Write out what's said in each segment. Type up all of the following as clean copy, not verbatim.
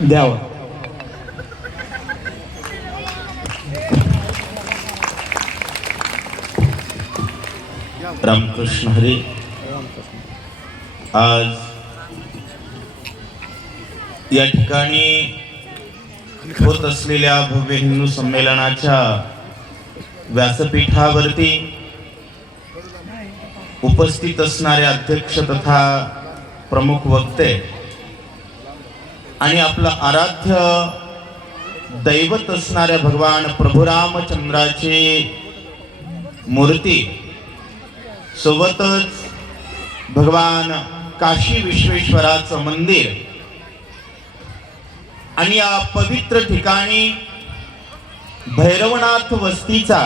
द्यावं. रामकृष्ण हरी. आज या ठिकाणी होत असलेल्या भव्य हिंदू संमेलनाच्या व्यासपीठावरती उपस्थित असणारे अध्यक्ष तथा प्रमुख वक्ते आणि आपलं आराध्य दैवत असणाऱ्या भगवान प्रभू रामचंद्राची मूर्ती सोबतच भगवान काशी विश्वेश्वराचं मंदिर आणि या पवित्र ठिकाणी भैरवनाथ वस्तीचा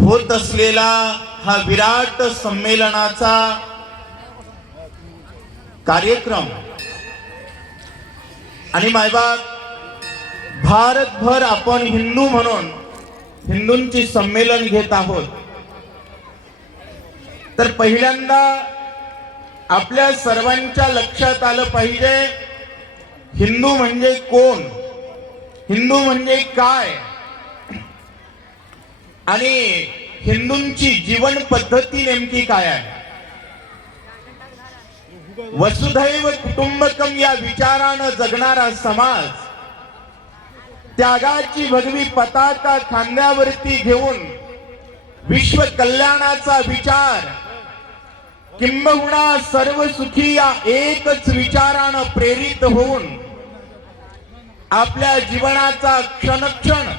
होत असलेला हा विराट संमेलनाचा कार्यक्रम आणि मायबाप भारतभर आपण हिंदू म्हणून हिंदूंची संमेलन घेत आहोत. तर पहिल्यांदा आपल्या सर्वांच्या लक्षात आलं पाहिजे हिंदू म्हणजे कोण, हिंदू म्हणजे काय आणि हिंदूंची जीवन पद्धती नेमकी काय आहे. वसुधैव कुटुंबकम या विचारानं जगणारा समाज, त्यागाची भगवी पताका खांद्यावरती घेऊन विश्व कल्याणाचा विचार, किंबहुना सर्व सुखी या एकच विचारानं प्रेरित होऊन आपल्या जीवनाचा क्षणक्षण,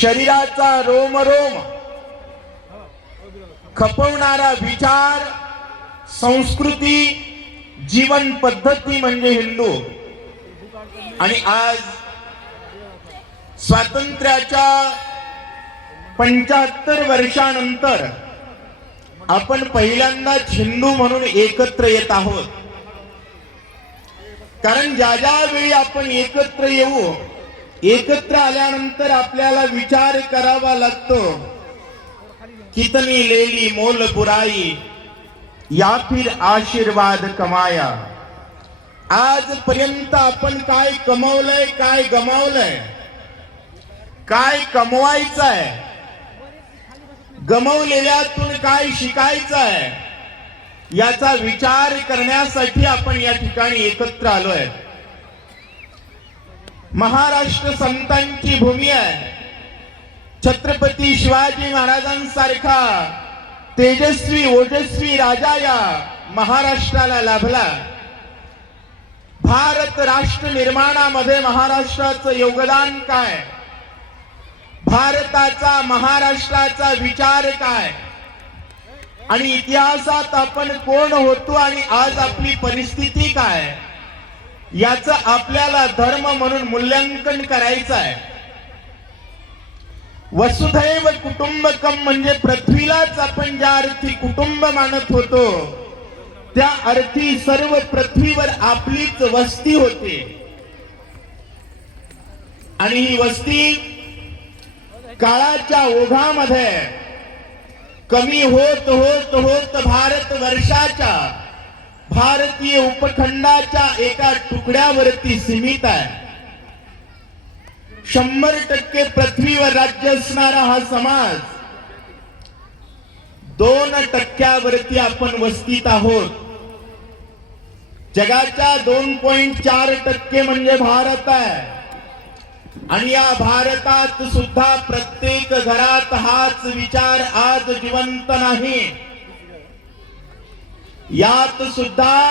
शरीराचा रोमरोम खपवणारा विचार, संस्कृती, जीवन पद्धती म्हणजे हिंदू. आणि आज स्वातंत्र्याच्या 75 वर्षानंतर आपण पहिल्यांदाच हिंदू म्हणून एकत्र येत आहोत. कारण ज्या वेळी आपण एकत्र येऊ, एकत्र आल्यानंतर आपल्याला विचार करावा लागतो, कितनी लेली मोल बुराई या फिर आशीर्वाद कमाया. आजपर्यंत आपण काय कमवलंय, काय गमावलंय, काय कमवायचं आहे, गमवलेल्यातून काय शिकायचं आहे, याचा विचार करण्यासाठी आपण या ठिकाणी एकत्र आलोय. महाराष्ट्र संतांची भूमी आहे. छत्रपती शिवाजी महाराजांसारखा तेजस्वी ओजस्वी राजा या महाराष्ट्राला लाभला. भारत राष्ट्र निर्माणामध्ये महाराष्ट्राचं योगदान काय, भारताचा महाराष्ट्राचा विचार काय आणि इतिहासात आपण कोण होतो आणि आज आपली परिस्थिती काय, याचं आपल्याला धर्म म्हणून मूल्यांकन करायचं आहे. वसुधैव कुटुंबकम म्हणजे पृथ्वीलाच आपण ज्या अर्थी कुटुंब मानत होतो, त्या अर्थी सर्व पृथ्वीवर आपलीच वस्ती होती. आणि ही वस्ती काळाच्या ओघामध्ये कमी होत होत होत भारत वर्षाच्या, भारतीय उपखंडाच्या एका तुकड्यावरती सीमित आहे. 100% पृथ्वीवर राज्य असणारा हा समाज 2% आपण वस्तीत आहोत. जगाच्या 2.4% म्हणजे भारत आहे. आणि या भारतात सुद्धा प्रत्येक घरात हाच विचार आज जिवंत नाही. यात सुद्धा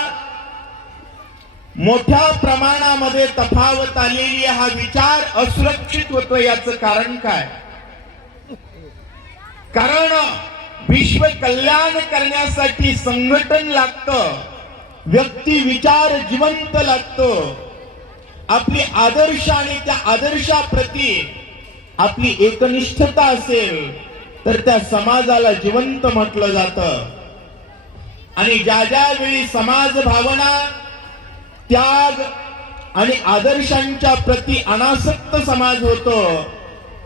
मोठ्या प्रमाणामध्ये तफावत आलेली, हा विचार असुरक्षित होतो. याचं कारण काय? कारण विश्व कल्याण करण्यासाठी संघटन लागतं, व्यक्ती विचार जिवंत लागतो. आपली आदर्श आणि त्या आदर्शाप्रती आपली एकनिष्ठता असेल तर त्या समाजाला जिवंत म्हटलं जातं. आणि ज्या वेळी समाज भावना, त्याग आणि आदर्शांच्या प्रती अनासक्त समाज होतो,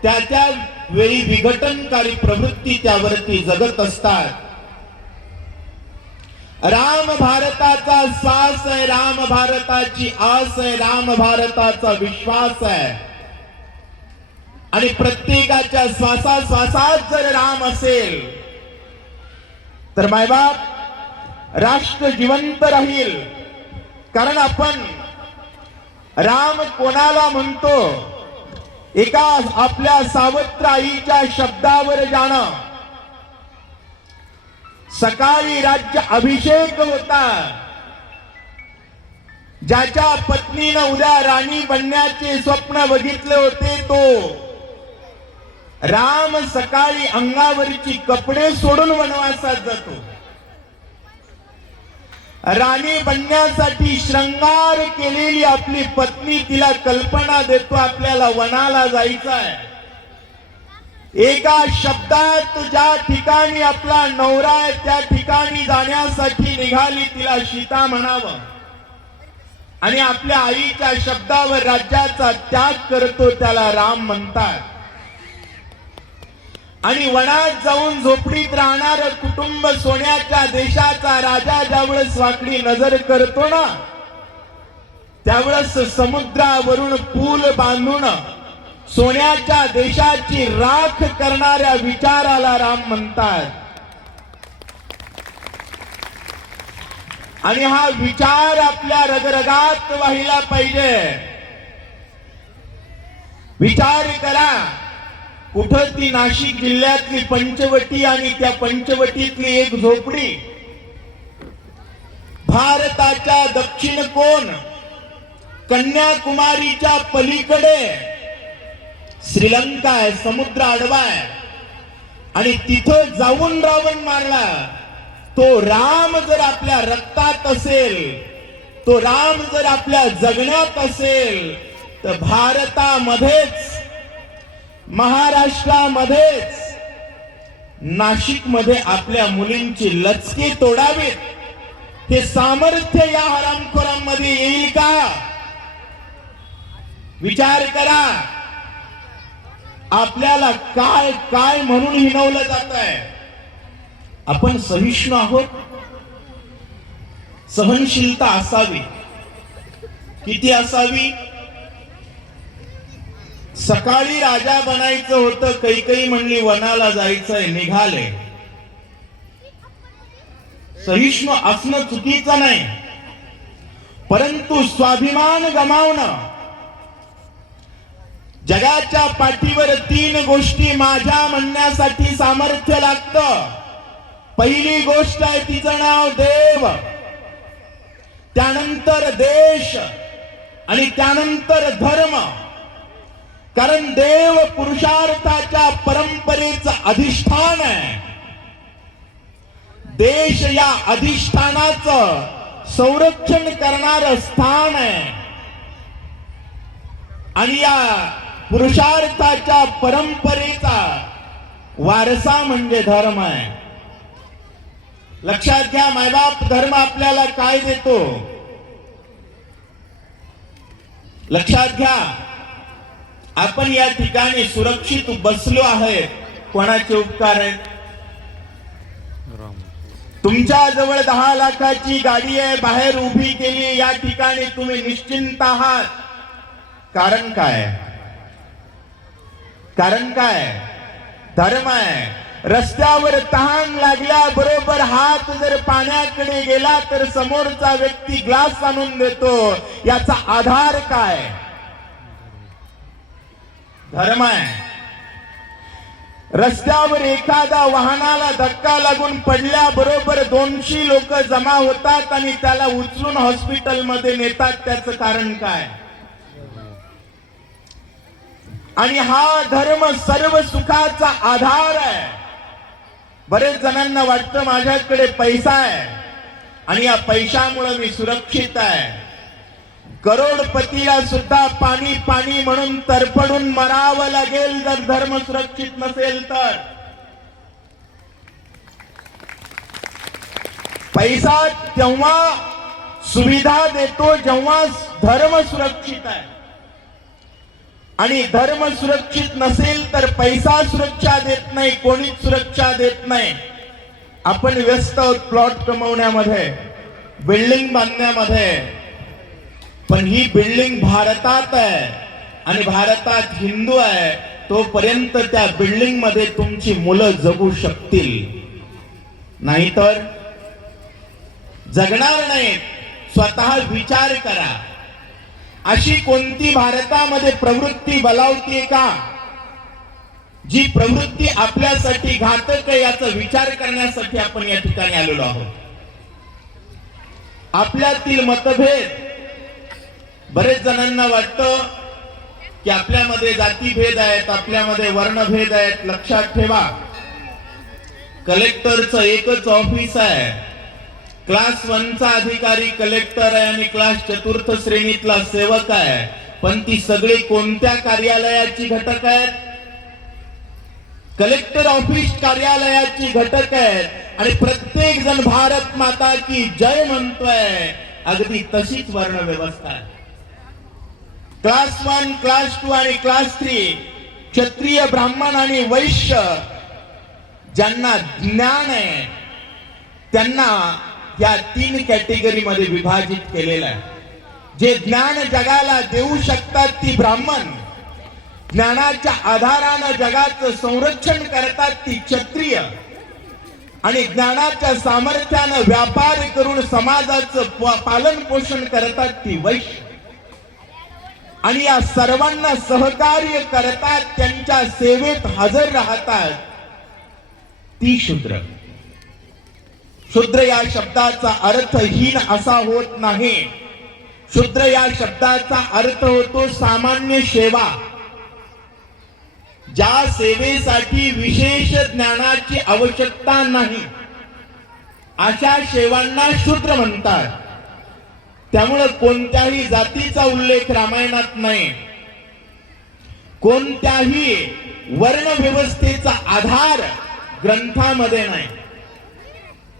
त्या वेळी विघटनकारी प्रवृत्ती त्यावरती जगत असतात. राम भारताचा श्वास आहे, राम भारताची आस आहे, राम भारताचा विश्वास आहे. आणि प्रत्येकाच्या श्वासात जर राम असेल तर मायबाप राष्ट्र जिवंत राहील. कारण आपण राम कोणाला म्हणतो? एका आपल्या सावत्र आईच्या शब्दावर जाणं. सकाळी राज्य अभिषेक होता. ज्याच्या पत्नीनं उद्या राणी बनण्याचे स्वप्न बघितले होते तो राम सकाळी अंगावरची कपडे सोडून वनवासात जातो. राणी बनण्यासाठी श्रंगार केलेली आपली पत्नी तिला कल्पना देतो आपल्याला वनाला जायचं आहे. एका शब्दात ज्या ठिकाणी आपला नवरा आहे त्या ठिकाणी जाण्यासाठी निघाली तिला सीता म्हणावं. आणि आपल्या आईच्या शब्दावर राज्याचा त्याग करतो त्याला राम म्हणतात. आणि वनात जाऊन झोपडीत राहणार कुटुंब सोन्याच्या देशाचा राजा ज्यावेळेस वाकडी नजर करतो ना त्यावेळेस समुद्रावरून पूल बांधून सोन्याच्या देशाची राख करणाऱ्या विचाराला राम म्हणतात. आणि हा विचार आपल्या रगरगात वाहिला पाहिजे. विचार करा, कुठं ती नाशिक जिल्ह्यातली पंचवटी आणि त्या पंचवटीतली एक झोपडी. भारताच्या दक्षिण कोण कन्याकुमारीच्या पलीकडे श्रीलंका आहे, समुद्र आडवा आहे. आणि तिथं जाऊन रावण मारला. तो राम जर आपल्या रक्तात असेल, तो राम जर आपल्या जगण्यात असेल तर भारतामध्येच, महाराष्ट्रामध्येच, नाशिकमध्ये आपल्या मुलींची लचके तोडावीत हे सामर्थ्य या हरामखोरांमध्ये येईल का? विचार करा. आपल्याला काय काय म्हणून हिणवलं जात आहे? आपण सहिष्णू आहोत. सहनशीलता असावी. किती असावी? सकाळी राजा बनायचं होतं, कैकेयी म्हणली वनाला जायचंय, निघाले. सहिष्णू असणं चुकीचं नाही, परंतु स्वाभिमान गमावणं. जगाच्या पाठीवर 3 गोष्टी माझ्या म्हणण्यासाठी सामर्थ्य लागतं. पहिली गोष्ट आहे तिचं नाव देव, त्यानंतर देश आणि त्यानंतर धर्म. कारण देव पुरुषार्थाच्या परंपरेचं अधिष्ठान आहे. देश या अधिष्ठानाचं संरक्षण करणारं स्थान आहे. आणि या पुरुषार्थाच्या परंपरेचा वारसा म्हणजे धर्म आहे. लक्षात घ्या, मायबाप धर्म आपल्याला काय देतो? लक्षात घ्या, आपण या ठिकाणी सुरक्षित बसलो आहे, कोणाचे उपकार आहेत? तुमच्या जवळ 10 लाखाची गाडी आहे, बाहेर उभी केली, या ठिकाणी तुम्ही निश्चिंत आहात. कारण काय? कारण काय? धर्म आहे. रस्त्यावर तहान लागल्याबरोबर हात जर पाण्याकडे गेला तर समोरचा व्यक्ती ग्लास आणून देतो. याचा आधार काय? धर्म आहे. रस्त्यावर एखादा वाहनाला धक्का लागून पडल्याबरोबर 200 लोक जमा होतात आणि त्याला उचलून हॉस्पिटलमध्ये नेतात. त्याचं कारण काय? आणि हा धर्म सर्व सुखाचा आधार आहे. बरेच जणांना वाटतं माझ्याकडे पैसा आहे आणि या पैशामुळे मी सुरक्षित आहे. करोडपतीला सुद्धा पाणी पाणी म्हणून तरफडून मरावं लागेल जर धर्म सुरक्षित नसेल तर. पैसा तेव्हा सुविधा देतो जेव्हा धर्म सुरक्षित आहे. आणि धर्म सुरक्षित नसेल तर पैसा सुरक्षा देत नाही, कोणीच सुरक्षा देत नाही. आपण व्यस्त आहोत प्लॉट कमवण्यामध्ये. बिल्डिंग बांधण्यामध्ये, पण ही बिल्डिंग भारतात आहे आणि भारतात हिंदू आहे, तोपर्यंत त्या बिल्डिंग मध्ये तुमची मुलं जगू शकतील, नाहीतर जगणार नाहीत. स्वतः विचार करा, अशी कोणती भारतामध्ये प्रवृत्ती बलावतीये का, जी प्रवृत्ती आपल्यासाठी घातक आहे याचा विचार करण्यासाठी आपण या ठिकाणी आलेलो आहोत. आपल्यातील मतभेद, बरेच जणांना वाटतं की आपल्यामध्ये जातीभेद आहेत, आपल्यामध्ये वर्णभेद आहेत. लक्षात ठेवा, कलेक्टरचं एकच ऑफिस आहे, क्लास 1चा अधिकारी कलेक्टर आहे आणि क्लास 4 श्रेणीतला सेवक आहे, पण ती सगळी कोणत्या कार्यालयाची घटक आहेत? कलेक्टर ऑफिस कार्यालयाची घटक आहेत आणि प्रत्येक जण भारत माता की जय म्हणतोय. अगदी तशीच वर्ण व्यवस्था आहे. क्लास 1, क्लास 2 आणि क्लास 3 क्षत्रिय, ब्राह्मण आणि वैश्य ज्यांना ज्ञान आहे त्यांना या 3 कॅटेगरीमध्ये विभाजित केलेलं आहे. जे ज्ञान जगाला देऊ शकतात ती ब्राह्मण, ज्ञानाच्या आधारानं जगाचं संरक्षण करतात ती क्षत्रिय, आणि ज्ञानाच्या सामर्थ्यानं व्यापार करून समाजाचं पालन पोषण करतात ती वैश्य, आणि या सर्वांना सहकार्य करतात, त्यांच्या सेवेत हजर राहतात ती शूद्र. शूद्र या शब्दाचा अर्थ हीन असा होत नाही. शूद्र या शब्दाचा अर्थ होतो सामान्य सेवा. ज्या सेवेसाठी विशेष ज्ञानाची आवश्यकता नाही अशा सेवांना शूद्र म्हणतात. त्यामुळे कोणत्याही जातीचा उल्लेख रामायणात नाही, कोणत्याही वर्ण व्यवस्थेचा आधार ग्रंथामध्ये नाही.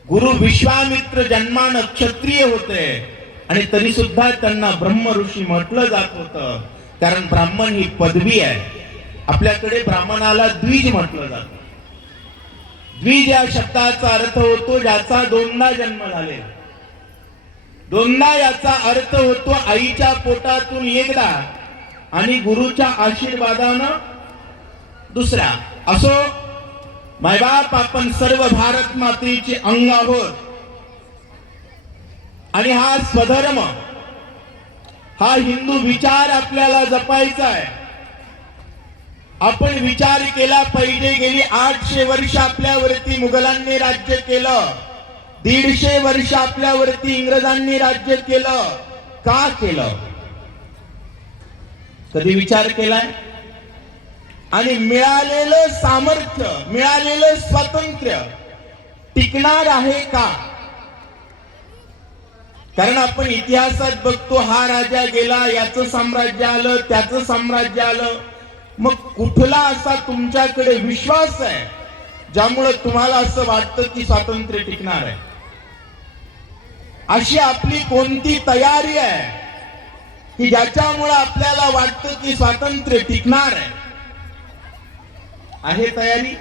गुरु विश्वामित्र जन्मानं क्षत्रिय होते आणि तरी सुद्धा त्यांना ब्रह्म ऋषी म्हटलं जात होतं, कारण ब्राह्मण ही पदवी आहे. आपल्याकडे ब्राह्मणाला द्विज म्हटलं जातं. द्विज या शब्दाचा अर्थ होतो ज्याचा दोनदा जन्म झालेला. दोनदा याचा अर्थ होतो आईच्या पोटातून एकदा आणि गुरुच्या आशीर्वादानं दुसरा. असो, मायबाप आपण सर्व भारत मातेचे अंग आहोत आणि हा स्वधर्म, हा हिंदू विचार आपल्याला जपायचा आहे. आपण विचार केला पाहिजे, गेली 800 वर्ष आपल्यावरती मुघलांनी राज्य केलं, 150 वर्ष आपल्यावरती इंग्रजांनी राज्य केलं. का केलं? कधी विचार केलाय? आणि मिळालेलं सामर्थ्य, मिळालेलं स्वातंत्र्य टिकणार आहे का? कारण आपण इतिहासात बघतो, हा राजा गेला, याचं साम्राज्य आलं, त्याचं साम्राज्य आलं. मग कुठला असा तुमच्याकडे विश्वास आहे ज्यामुळे तुम्हाला असं वाटतं की स्वातंत्र्य टिकणार आहे? अशी आपली कोणती तयारी आहे की ज्याच्यामुळे आपल्याला वाटतं की स्वातंत्र्य टिकणार आहे? आहे तयारी?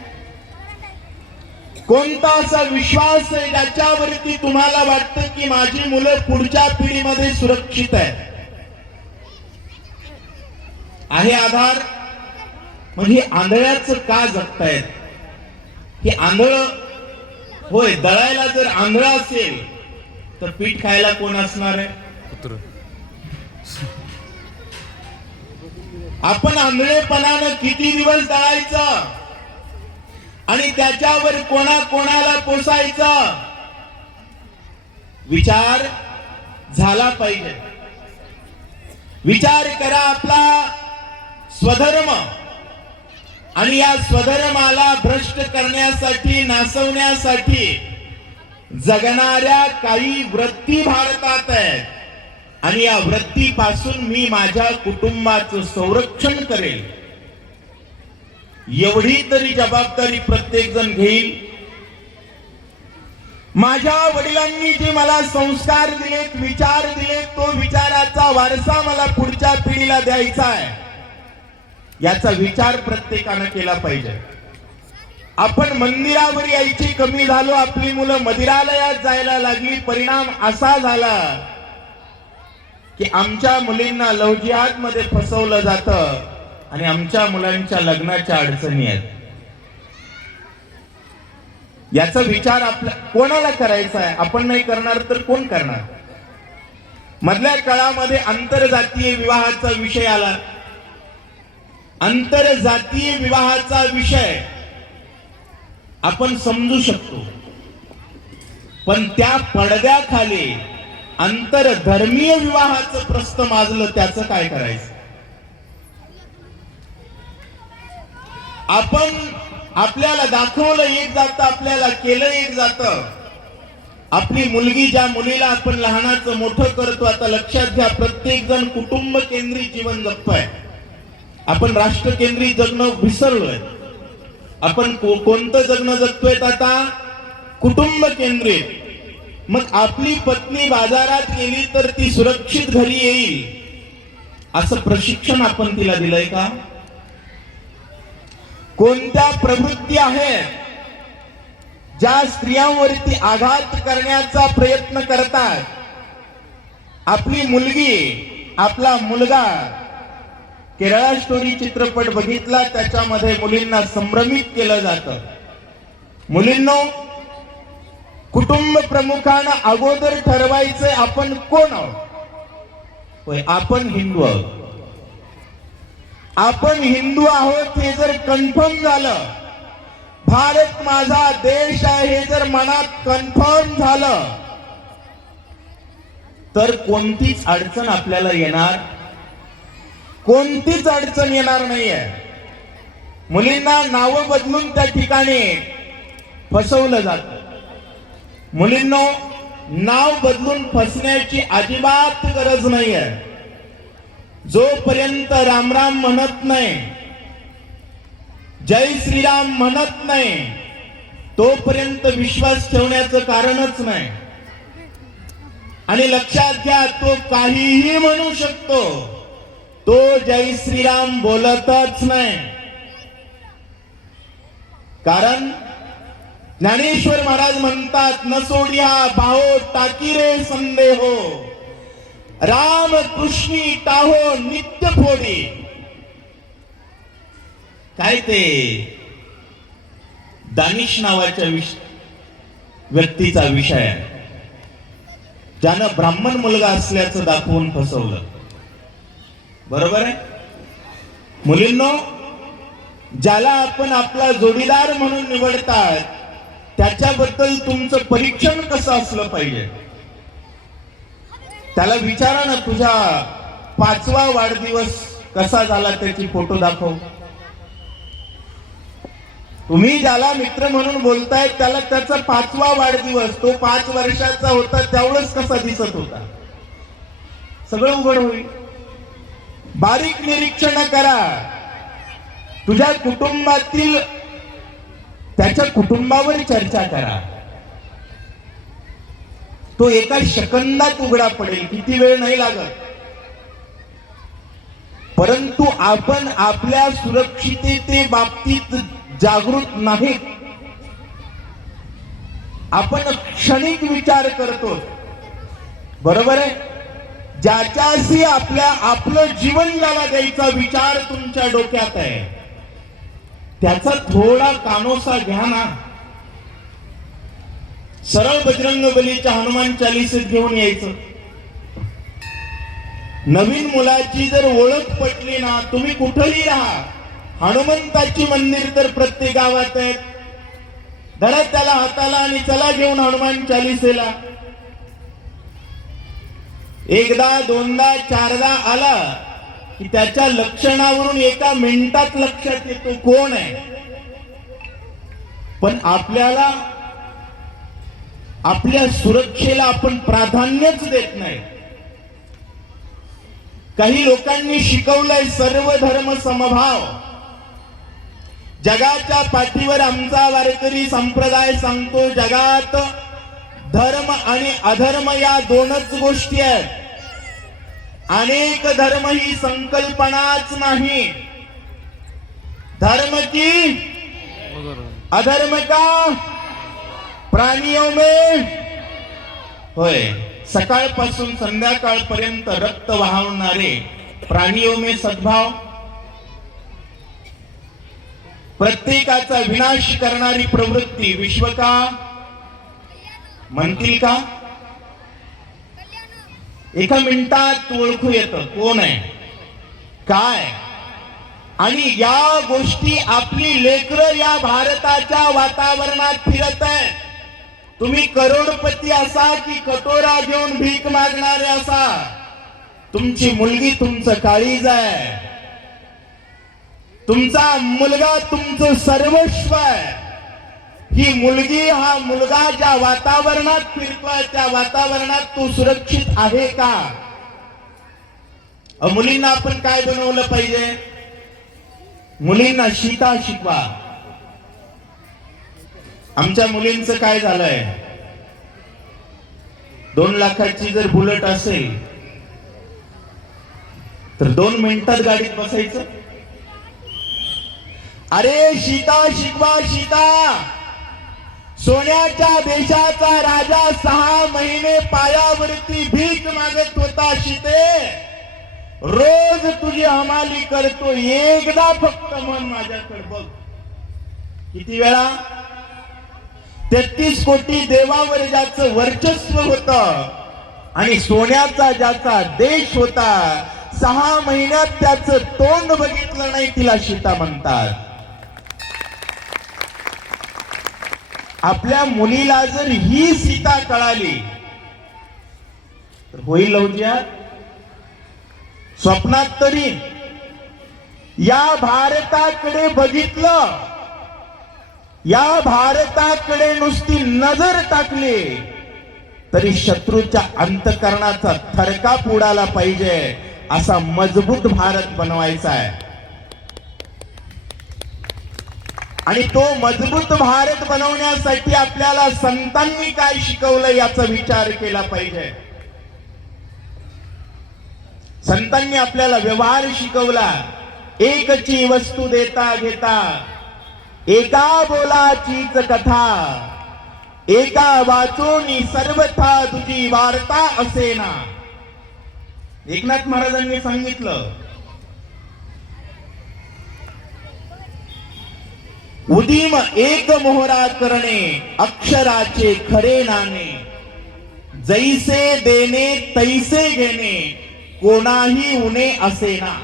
कोणता असा विश्वास आहे ज्याच्यावरती तुम्हाला वाटतं की माझी मुलं पुढच्या पिढीमध्ये सुरक्षित आहे आधार? मग हे आंधळ्याचं का जगतायत? हे आंधळ होय, दळायला जर आंधळ असेल तर पीठ खायला कोण असणार आहे? आपण आंधळेपणानं किती दिवस दळायचं आणि त्याच्यावर कोणाला पोसायचं? विचार झाला पाहिजे. विचार करा आपला स्वधर्म, आणि या स्वधर्माला भ्रष्ट करण्यासाठी, नासवण्यासाठी जगणाऱ्या काही वृत्ती भारतात आहेत, आणि या वृत्तीपासून मी माझ्या कुटुंबाचं संरक्षण करेल एवढी तरी जबाबदारी प्रत्येक जण घेईल. माझ्या वडिलांनी जे मला संस्कार दिलेत, विचार दिलेत, तो विचाराचा वारसा मला पुढच्या पिढीला द्यायचा आहे, याचा विचार प्रत्येकाने केला पाहिजे. आपण मंदिरावर यायची कमी झालो, आपली मुलं मदिरालयात जायला लागली. परिणाम असा झाला की आमच्या मुलींना लव्ह जिहाद मध्ये फसवलं जातं आणि आमच्या मुलांच्या लग्नाच्या अडचणी आहेत. याचा विचार आपल्या कोणाला करायचा आहे? आपण नाही करणार तर कोण करणार? मधल्या काळामध्ये आंतरजातीय विवाहाचा विषय आला. आंतरजातीय विवाहाचा विषय आपण समजू शकतो, पण त्या पडद्याखाली आंतरधर्मीय विवाहाचं प्रस्थ माजलं, त्याचं काय करायचं? आपण आपल्याला दाखवलं एक जातं, आपल्याला केलं एक जातं. आपली मुलगी, ज्या मुलीला आपण लहानाचं मोठं करतो, आता लक्षात घ्या, प्रत्येक जण कुटुंब केंद्रित जीवन जगतोय. आपण राष्ट्र केंद्रित जगणं विसरलोय. आपण कोणतं जगणं जगतोय आता? कुटुंब केंद्रित. मग आपली पत्नी बाजारात गेली तर ती सुरक्षित घरी येईल असं प्रशिक्षण आपण तिला दिलंय का? कोणत्या प्रवृत्ती आहेत ज्या स्त्रियांवरती आघात करण्याचा प्रयत्न करतात? आपली मुलगी, आपला मुलगा, केरळा स्टोरी चित्रपट बघितला, त्याच्यामध्ये मुलींना संभ्रमित केलं जातं. मुलींनो, कुटुंब प्रमुखांना अगोदर ठरवायचंय आपण कोण आहोत. आपण हिंदू आहोत. आपण हिंदू आहोत हे जर कन्फर्म झालं, भारत माझा देश आहे हे जर मनात कन्फर्म झालं, तर कोणतीच अडचण आपल्याला येणार, कोणतीच अडचण येणार नाहीये. मुलींना नावं बदलून त्या ठिकाणी फसवलं जातं. मुलींनो, नाव बदलून फसण्याची अजिबात गरज नाहीये. जोपर्यंत राम राम म्हणत नाही, जय श्रीराम म्हणत नाही, तोपर्यंत विश्वास ठेवण्याचं कारणच नाही. आणि लक्षात घ्या, तो काहीही म्हणू शकतो, तो जय श्रीराम बोलतच नाही. कारण ज्ञानेश्वर महाराज म्हणतात, न सोडिया भाओ टाकी रे संदेहो, राम कृष्णी टाहो नित्य फोडी. काय ते दानिश नावाच्या व्यक्तीचा विषय आहे, ज्यानं ब्राह्मण मुलगा असल्याचं दाखवून फसवलं. बरोबर आहे? मुलींनो, ज्याला आपण आपला जोडीदार म्हणून निवडतात, त्याच्याबद्दल तुमचं परीक्षण कसं असलं पाहिजे? त्याला विचारा ना, तुझा 5वा वाढदिवस कसा झाला त्याची फोटो दाखव. तुम्ही ज्याला मित्र म्हणून बोलताय त्याला त्याचा 5वा वाढदिवस, तो 5 वर्षाचा होता त्यावेळेस कसा दिसत होता, सगळं उघड होईल. बारीक निरीक्षण करा. तुझ्या कुटुंबातील, त्याच्या कुटुंबावर चर्चा करा. तो एका सेकंदात उघडा पडेल, किती वेळ नाही लागत. परंतु आपण आपल्या सुरक्षितते बाबतीत जागृत नाही. आपण क्षणिक विचार करतो. बरोबर आहे? ज्याच्याशी आपलं जीवन ज्याला द्यायचा विचार तुमच्या डोक्यात आहे, त्याचा थोडा कानोसा घ्या ना. सरळ बजरंग बलीच्या हनुमान चालीसेत घेऊन यायचं. नवीन मुलाची जर ओळख पटली ना, तुम्ही कुठेही राहा, हनुमंताची मंदिर तर प्रत्येक गावात आहेत, धरा त्याला हाताला आणि चला घेऊन हनुमान चालीसेला. एकदा, दोनदा, चारदा आला की त्याच्या लक्षणावरून एका मिनिटात लक्षात येतो कोण आहे. पण आपल्याला, आपल्या सुरक्षेला आपण प्राधान्यच देत नाही. काही लोकांनी शिकवलंय सर्व धर्म समभाव. जगाच्या पाठीवर आमचा वारकरी संप्रदाय सांगतो, जगात धर्म आणि अधर्म या दोनच गोष्टी आहेत. अनेक धर्म ही संकल्पनाच नाही. धर्म की अधर्म का प्राणियों में होय, सकाळपासून संध्याकाळपर्यंत रक्त वाहवणारे प्राणियों में सद्भाव, प्रत्येकाचा विनाश करणारी प्रवृत्ती विश्व का म्हणतील का? एका मिनिटात ओळखू येतं कोण आहे काय. आणि या गोष्टी आपली लेकरं या भारताच्या वातावरणात फिरत आहेत. तुम्ही करोडपती असा की कटोरा घेऊन भीक मागणारे असा, तुमची मुलगी तुमचं काळीज आहे, तुमचा मुलगा तुमचं सर्वस्व आहे. ही मुलगी हा मुलगा ज्या वातावरणात फिरतोय त्या वातावरणात तो सुरक्षित आहे का? मुलींना आपण काय बनवलं पाहिजे? मुलींना शीता शिकवा. आमच्या मुलींचं काय झालंय, 2 लाखाची जर बुलेट असेल तर 2 मिनिटात गाडीत बसायचं. अरे शीता शिकवा शीता. सोन्याच्या देशाचा राजा 6 महिने पायावरती भीक मागत होता. शीते, रोज तुझी हमाली करतो, एकदा फक्त मन माझ्याकडे बघ. किती वेळा? 33 कोटी देवावर ज्याचं वर्चस्व होतं आणि सोन्याचा ज्याचा देश होता, 6 महिन्यात त्याचं तोंड बघितलं नाही, तिला सीता म्हणतात. आपल्या मुलीला जर ही सीता कळाली तर होईल लवज्या. स्वप्नात तरी या भारताकडे बघितलं, या भारताकडे नुसती नजर टाकली तरी शत्रूच्या अंतःकरणाचा थरकाप उडाला पाहिजे. असा मजबूत भारत बनवायचा आहे. आणि तो मजबूत भारत बनवण्यासाठी आपल्याला संतांनी काय शिकवलं याचा विचार केला पाहिजे. संतांनी आपल्याला व्यवहार शिकवला. एकची वस्तू देता घेता, एका बोलाचीच कथा, एका वाचोनी सर्वथा तुझी वार्ता असेना. एकनाथ महाराजांनी सांगितलं, उदीम एक मोहरा करणे, अक्षराचे खरे नाणे, जैसे देणे तैसे घेणे, कोणाही उणे असेना.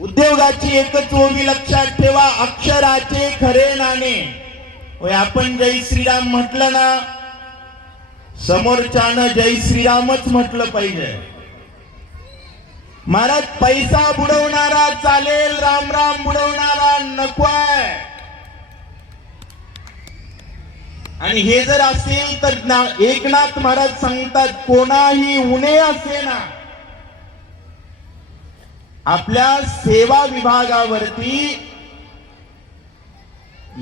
उद्योगाची एकच ओवी लक्षात ठेवा, अक्षराचे खरे नाणे. होय, आपण जय श्रीराम म्हटलं ना, समोरच्यानं जय श्रीरामच म्हटलं पाहिजे. महाराज, पैसा बुडवणारा चालेल, राम राम बुडवणारा नकोय. आणि हे जर असेल तर एकनाथ महाराज सांगतात, कोणाही उणे असेना. आपल्या सेवा विभागावरती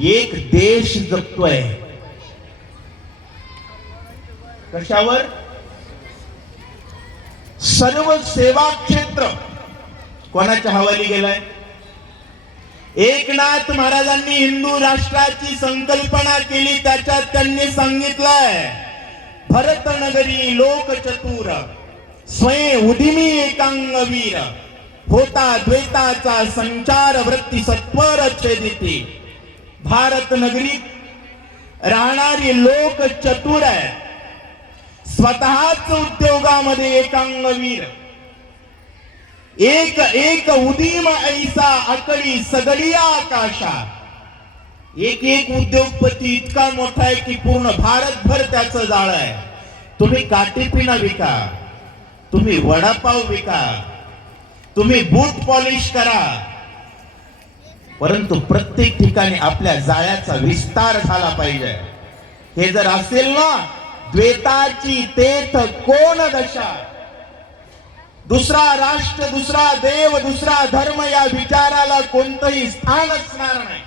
एक देश जगतोय. कशावर? सर्व सेवा क्षेत्र कोणाच्या हवाली गेलाय? एकनाथ महाराजांनी हिंदू राष्ट्राची संकल्पना केली. त्याच्यात त्यांनी सांगितलंय, भरत नगरी लोक चतुर, स्वयं उदिमी एकांगवीर, होता द्वैताचा संचार वृत्ती सत्वर छेदिती. भारत नगरीत राहणारी लोक चतुर आहे, स्वतःच उद्योगामध्ये एकांगवीर. एक एक उदीम ऐसा अकडी सगळी आकाशा. एक एक उद्योगपती इतका मोठा आहे की पूर्ण भारतभर त्याचं जाळ आहे. तुम्ही काटेपिना विका, तुम्ही वडापाव विका, तुम्ही बूट पॉलिश करा, परंतु प्रत्येक ठिकाणी आपल्या जाळ्याचा विस्तार झाला पाहिजे. हे जर असेल ना, द्वैताची तेथ कोण दशा. दुसरा राष्ट्र, दुसरा देव, दुसरा धर्म या विचाराला कोणतंही स्थान असणार नाही.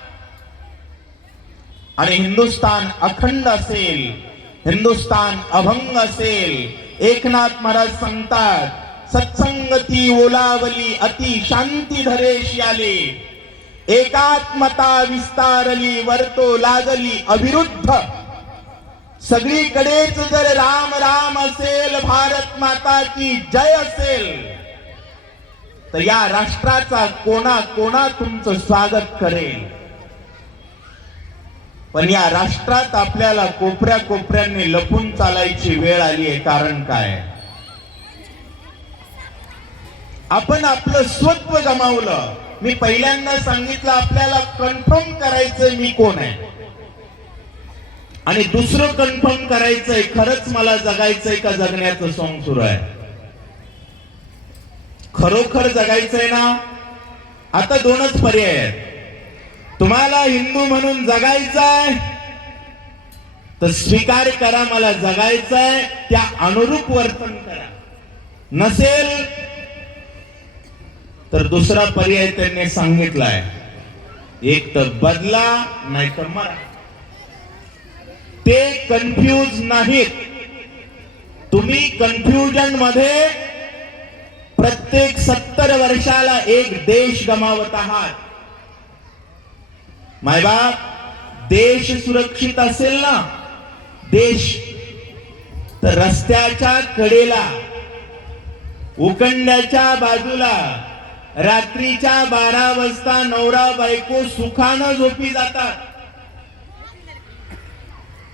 आणि हिंदुस्थान अखंड असेल, हिंदुस्थान अभंग असेल. एकनाथ महाराज सांगतात, सत्संगती ओलावली अति शांती धरेश आले, एकात्मता विस्तारली वर्तो लागली अविरुद्ध. सगळीकडेच जर राम राम असेल, भारत माता की जय असेल, तर या राष्ट्राचा कोणा कोणा तुमचं स्वागत करेल. पण या राष्ट्रात आपल्याला कोपऱ्या कोपऱ्यांनी लपून चालायची वेळ आली आहे. कारण काय? आपण आपलं स्वत्व गमावलं. मी पहिल्यांदा सांगितलं आपल्याला कन्फर्म करायचंय मी कोण आहे, आणि दुसरं कन्फर्म करायचंय खरंच मला जगायचंय का जगण्याचं सॉंग सुरू आहे. खरोखर जगायचंय ना. आता दोनच पर्याय आहेत. तुम्हाला हिंदू म्हणून जगायचंय तर स्वीकार करा मला जगायचंय, त्या अनुरूप वर्तन करा. नसेल तर दुसरा पर्याय त्यांनी सांगितलाय, एक तर बदला नाही तर मरा. ते कन्फ्यूज नाहीत. तुम्ही कन्फ्युजन मध्ये प्रत्येक 70 वर्षाला एक देश गमावत आहात. मायबाप, देश सुरक्षित असेल ना, देश, तर रस्त्याच्या कडेला, उकंड्याच्या बाजूला रात्रीच्या 12 वाजता नवरा बायको सुखानं झोपी जातात.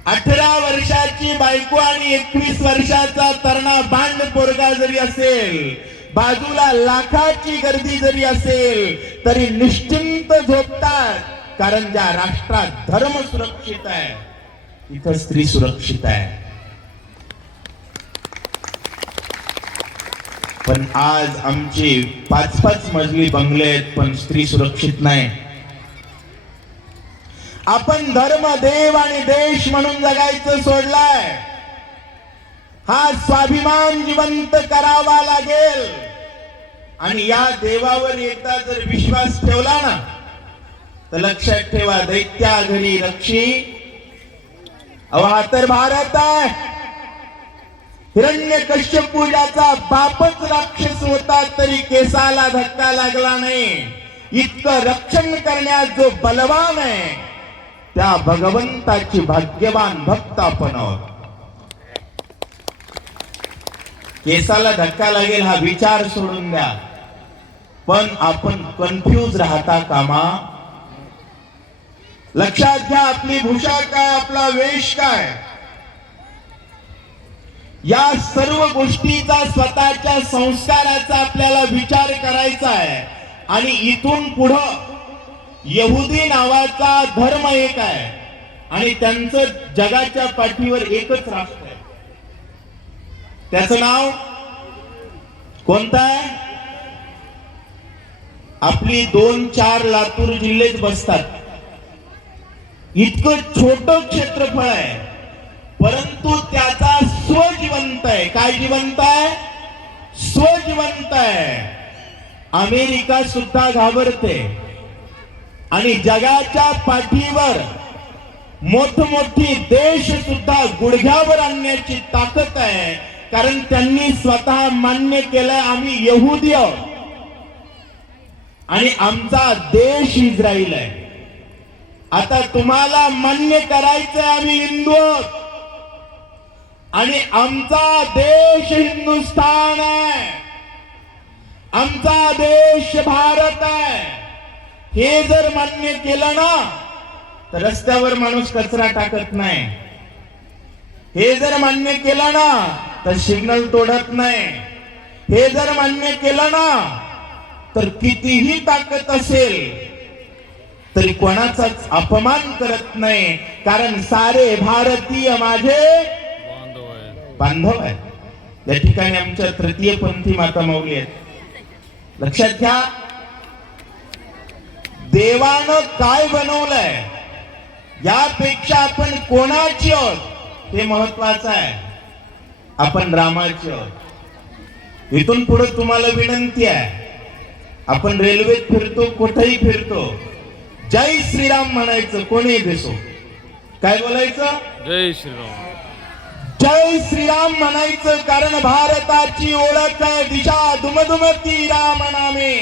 18 वर्षाची बायको आणि 21 वर्षाचा तरणा बांड पोरगा जरी असेल, बाजूला लाखाची गर्दी जरी असेल, तरी निश्चिंत झोपतात. कारण ज्या राष्ट्रात धर्म सुरक्षित आहे तिथं स्त्री सुरक्षित आहे. पण आज आमची 5-5 मजली बंगले आहेत पण स्त्री सुरक्षित नाही. आपण धर्म, देव आणि देश म्हणून जगायचं सोडलाय. हा स्वाभिमान जिवंत करावा लागेल. आणि या देवावर एकदा जर विश्वास ठेवला ना, तर लक्षात ठेवा, दैत्या घरी रक्षी. अहो हा तर भारत आहे. हिरण्यकश्यपूजाचा बापच राक्षस होता तरी केसाला धक्का लागला नाही. इतकं रक्षण करण्यात जो बलवान आहे त्या भगवंताची भाग्यवान भक्त आपण आहोत. केसाला धक्का लागेल हा विचार सोडून द्या, पण आपण कन्फ्यूज राहता कामा. लक्षात घ्या, आपली भूषा काय, आपला वेश काय, या सर्व गोष्टीचा, स्वतःच्या संस्काराचा आपल्याला विचार करायचा आहे. आणि इथून पुढं यहुदी नावाचा धर्म एक आहे आणि त्यांचं जगाच्या पाठीवर एकच राष्ट्र आहे. त्याचं नाव कोणतं आहे? आपली 2-4 लातूर जिल्हेच बसतात. इतकं छोटं क्षेत्रफळ आहे, परंतु त्याचा स्वजिवंत आहे. काय जिवंत आहे? स्वजिवंत आहे. अमेरिका सुद्धा घाबरते आणि जगाच्या पाठीवर मोठमोठी देश सुद्धा गुडघ्यावर आणण्याची ताकद आहे. कारण त्यांनी स्वतः मान्य केलंय आम्ही यहुदी आहोत आणि आमचा देश इस्रायल आहे. आता तुम्हाला मान्य करायचंय आम्ही हिंदू आहोत आणि आमचा देश हिंदुस्थान आहे, आमचा देश भारत आहे. हे जर मान्य केलं ना, तर रस्त्यावर माणूस कचरा टाकत नाही. हे जर मान्य केलं ना, तर सिग्नल तोडत नाही. हे जर मान्य केलं ना, तर कितीही ताकद असेल तरी कोणाचाच अपमान करत नाही. कारण सारे भारतीय माझे बांधव आहेत. या ठिकाणी आमच्या तृतीय पंथी माता माऊली आहेत. लक्षात घ्या, देवानं काय बनवलंय यापेक्षा आपण कोणाची आहोत हे महत्वाचं आहे. आपण रामाची आहोत. इथून पुढे तुम्हाला विनंती आहे, आपण रेल्वेत फिरतो, कुठेही फिरतो, जय श्रीराम म्हणायचं. कोणी दिसो, काय बोलायचं? जय श्रीराम. जय श्रीराम म्हणायचं. कारण भारताची ओळख आहे दिशा दुमदुमती राम नामे.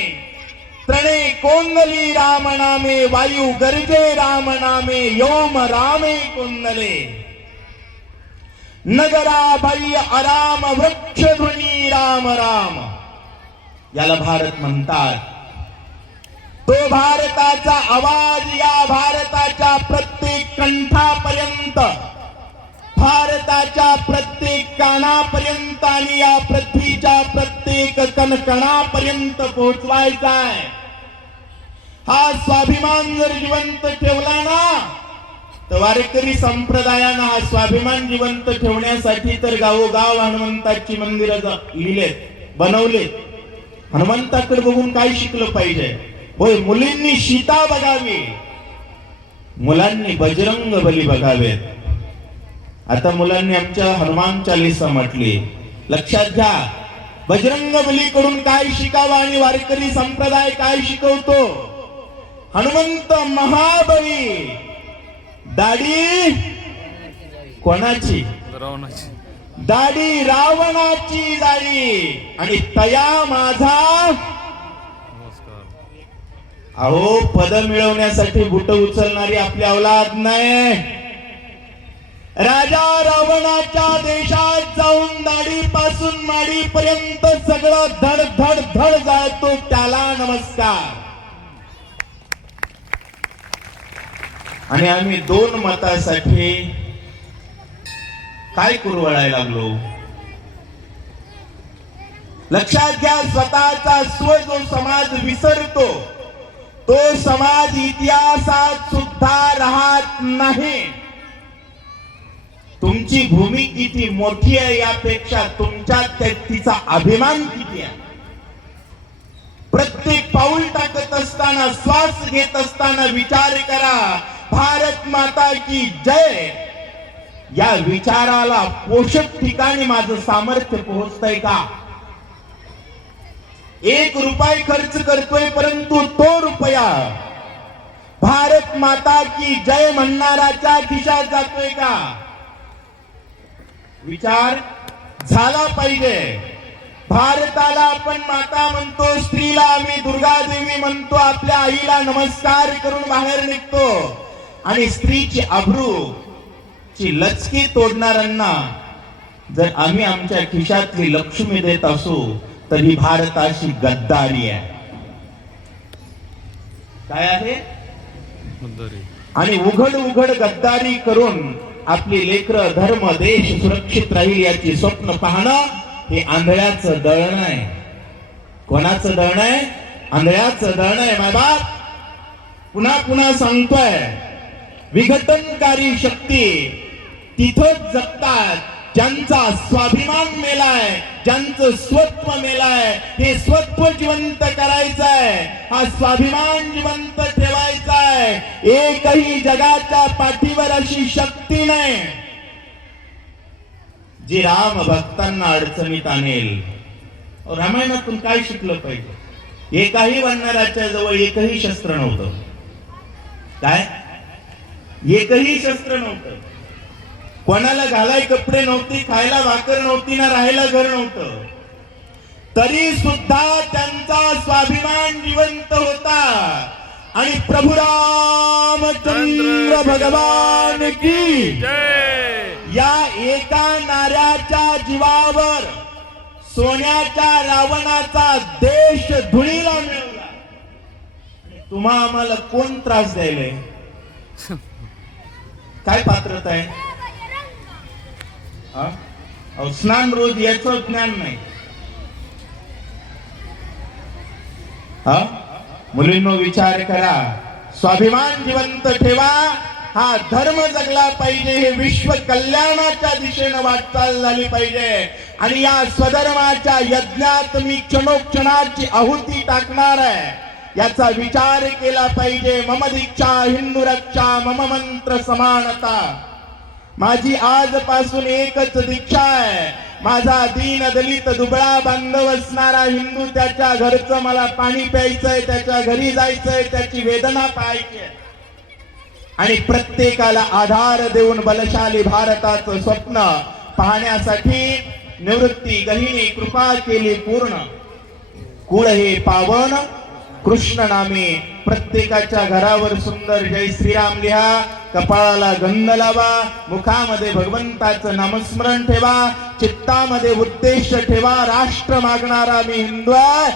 त्रणे कोंदली राम नामे, वायू गर्जे राम नामे, योम रामे कोंदले. नगरा भय आराम, वृक्ष ध्वनी राम राम. याला भारत म्हणतात. तो भारताचा आवाज या भारताच्या प्रत्येक कंठापर्यंत, भारताच्या प्रत्येक कानापर्यंत आणि या पृथ्वीच्या प्रत्येक कणकणापर्यंत पोहोचवायचा आहे. हा स्वाभिमान जर जिवंत ठेवला ना, तर वारकरी संप्रदायानं हा स्वाभिमान जिवंत ठेवण्यासाठी तर गावोगाव हनुमंताची मंदिरं लिहिलेत, बनवलेत. हनुमंताकडे बघून काय शिकलं पाहिजे? होय, मुलींनी सीता बघावी, मुलांनी बजरंग बली बघावेत. आता मुलांनी आमच्या हनुमान चालीसा म्हटली. लक्षात घ्या, बजरंग बलीकडून काय शिकावं आणि वारकरी संप्रदाय काय शिकवतो? हनुमंत महाबली, दाढी कोणाची? दाढी रावणाची जाळी आणि तया माझा. अहो, पद मिळवण्यासाठी बुट उचलणारी आपली औलाद नाही. राजा रावणाच्या देशात जाऊन दाढी पासून माडी पर्यंत सगळं धड धड धड जाळतो, त्याला नमस्कार. आणि आम्ही दोन मतासाठी काय कुरवळायला लागलो? लक्षात घ्या, स्वतःचा स्व जो समाज विसरतो, तो समाज इतिहासात सुद्धा राहत नाही. तुमची भूमी किती मोठी आहे यापेक्षा तुमच्यात तिचा अभिमान किती आहे. प्रत्येक पाऊल टाकत असताना, श्वास घेत असताना विचार करा, भारत माता की जय या विचाराला पोषक ठिकाणी माझं सामर्थ्य पोहोचतंय का? 1 रुपया खर्च करतोय, परंतु तो रुपया भारत माता की जय म्हणणाराच्या खिशात जातोय का? विचार झाला पाहिजे. भारताला आपण माता म्हणतो, स्त्रीला आम्ही दुर्गा देवी म्हणतो, आपल्या आईला नमस्कार करून बाहेर निघतो. आणि स्त्रीची अब्रू ची लचकी तोडणाऱ्यांना जर आम्ही आमच्या खिशातली लक्ष्मी देत असू, तर ही भारताची गद्दारी आहे. काय आहे? आणि उघड उघड गद्दारी करून आपली लेकरं, धर्म, देश सुरक्षित राहील याची स्वप्न पाहणं हे आंधळ्याचं दळण आहे. कोणाचं दळण आहे? आंधळ्याचं दळण आहे. माय बाप, पुन्हा पुन्हा सांगतोय, विघटनकारी शक्ती तिथंच जगतात ज्यांचा स्वाभिमान मेलाय, ज्यांचं स्वत्व मेलाय. हे स्वत्व जिवंत करायचंय, हा स्वाभिमान जिवंत ठेवायचाय. एकही जगाच्या पाठीवर अशी शक्ती नाही जी राम भक्तांना अडचणीत आणेल. रामायणातून काय शिकलं पाहिजे? एकाही वानराच्या जवळ एकही शस्त्र नव्हतं. काय? एकही शस्त्र नव्हतं. कोणाला घालाय कपडे नव्हते, खायला भाकर नव्हती, ना राहायला घर नव्हतं. तरी सुद्धा त्यांचा स्वाभिमान जिवंत होता. आणि प्रभू रामचंद्र भगवान की जय या एका नाऱ्याच्या जीवावर सोन्याच्या रावणाचा देश धुळीला मिळवला. तुम्हा आम्हाला कोण त्रास द्यायलाय? काय पात्रता आहे? स्नान रोज याचं ज्ञान नाही. मुलींनो, विचार करा, स्वाभिमान जिवंत ठेवा. हा धर्म जगला पाहिजे. हे विश्व कल्याणाच्या दिशेने वाटचाल झाली पाहिजे. आणि या स्वधर्माच्या यज्ञात मी क्षणोक्षणाची आहुती टाकणार आहे याचा विचार केला पाहिजे. मम दीक्षा हिंदू रक्षा, मम मंत्र समानता. माझी आजपासून एकच दीक्षा आहे. माझा दीन दलित दुबळा बांधव असणारा हिंदू, त्याच्या घरचं मला पाणी प्यायचंय, त्याच्या घरी जायचंय, त्याची वेदना पाहायची. आणि प्रत्येकाला आधार देऊन बलशाली भारताचं स्वप्न पाहण्यासाठी निवृत्ती गहिनी कृपा केली पूर्ण. कुळ हे पावन कृष्ण नामे प्रत्येकाच्या घरावर सुंदर जय श्रीराम लिहा, कपाळाला गंध लावा, मुखामध्ये भगवंताचं नामस्मरण ठेवा, चित्तामध्ये उद्देश ठेवा. राष्ट्र मागणारा मी हिंदू आहे,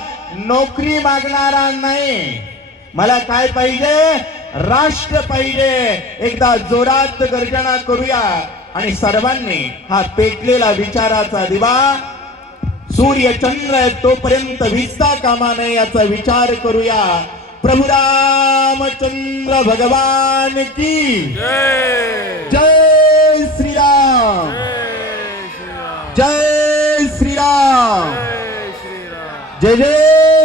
नोकरी मागणारा नाही. मला काय पाहिजे? राष्ट्र पाहिजे. एकदा जोरात गर्जना करूया आणि सर्वांनी हा पेटलेला विचाराचा दिवा सूर्य चंद्र तोपर्यंत विजता कामा नये याचा विचार करूया. प्रभू रामचंद्र भगवान की जय जय श्रीराम, जय श्रीराम जय श्रीराम, जय श्रीराम जय जय